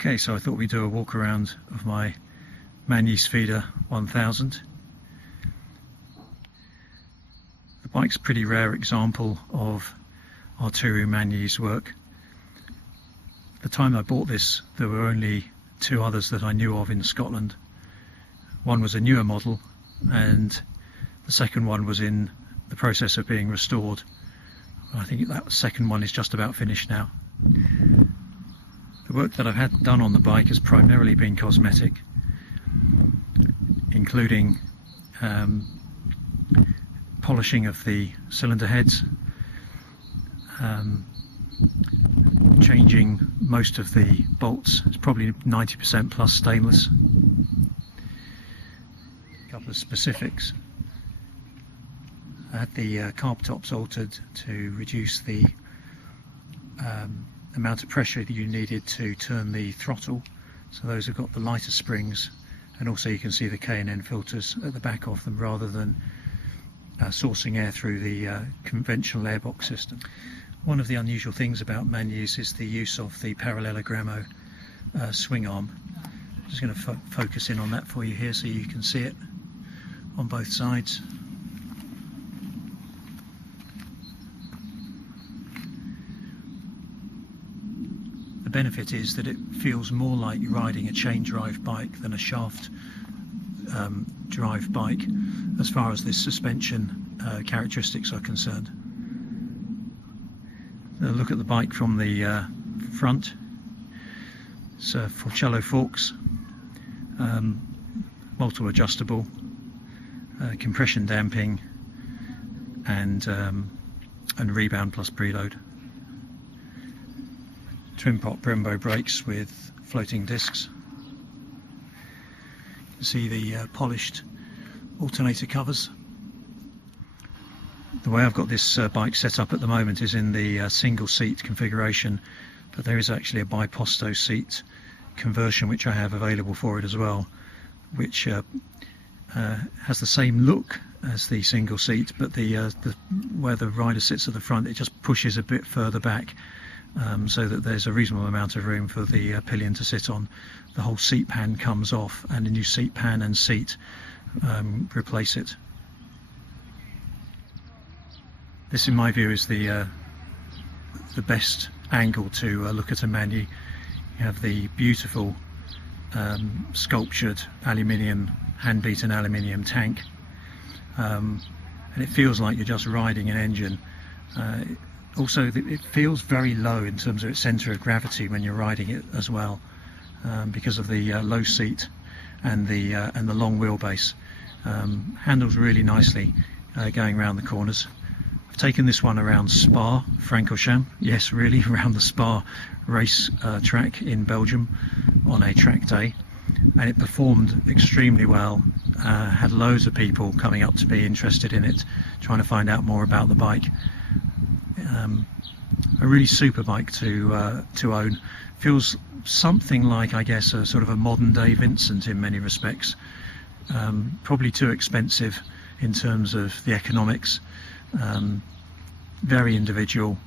Okay, so I thought we'd do a walk around of my Magni Sfida 1000. The bike's a pretty rare example of Arturo Magni's work. At the time I bought this, there were only two others that I knew of in Scotland. One was a newer model, and the second one was in the process of being restored. I think that second one is just about finished now. The work that I've had done on the bike has primarily been cosmetic, including polishing of the cylinder heads, changing most of the bolts. It's probably 90% plus stainless. A couple of specifics. I had the carb tops altered to reduce the amount of pressure that you needed to turn the throttle, so those have got the lighter springs, and also you can see the K&N filters at the back of them rather than sourcing air through the conventional airbox system. One of the unusual things about Magni's is the use of the parallelogrammo swing arm. I'm just going to focus in on that for you here so you can see it on both sides. The benefit is that it feels more like you're riding a chain drive bike than a shaft drive bike as far as the suspension characteristics are concerned. Look at the bike from the front. It's Forcello forks, multiple adjustable, compression damping, and rebound plus preload. Twin pot Brembo brakes with floating discs. You can see the polished alternator covers. The way I've got this bike set up at the moment is in the single seat configuration, but there is actually a biposto seat conversion which I have available for it as well, which has the same look as the single seat, but where the rider sits at the front, it just pushes a bit further back. So that there's a reasonable amount of room for the pillion to sit on. The whole seat pan comes off, and a new seat pan and seat replace it. This, in my view, is the best angle to look at a Magni. You have the beautiful sculptured aluminium, hand-beaten aluminium tank, and it feels like you're just riding an engine. Also, it feels very low in terms of its centre of gravity when you're riding it as well, because of the low seat and the long wheelbase. Handles really nicely going around the corners. I've taken this one around Spa Francorchamps, yes, really around the Spa race track in Belgium on a track day, and it performed extremely well. Had loads of people coming up to be interested in it, trying to find out more about the bike. A really super bike to own. Feels something like, I guess, a sort of a modern day Vincent in many respects. Probably too expensive in terms of the economics. Very individual,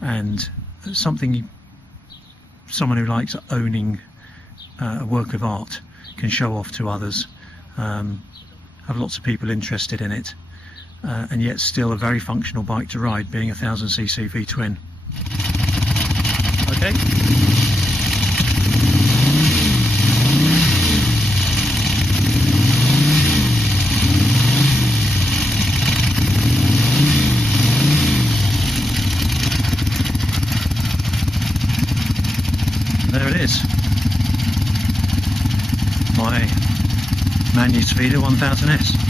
and someone who likes owning a work of art can show off to others. Have lots of people interested in it. And yet still a very functional bike to ride, being a 1000cc V-twin. Okay. There it is. My Magni Sfida 1000S.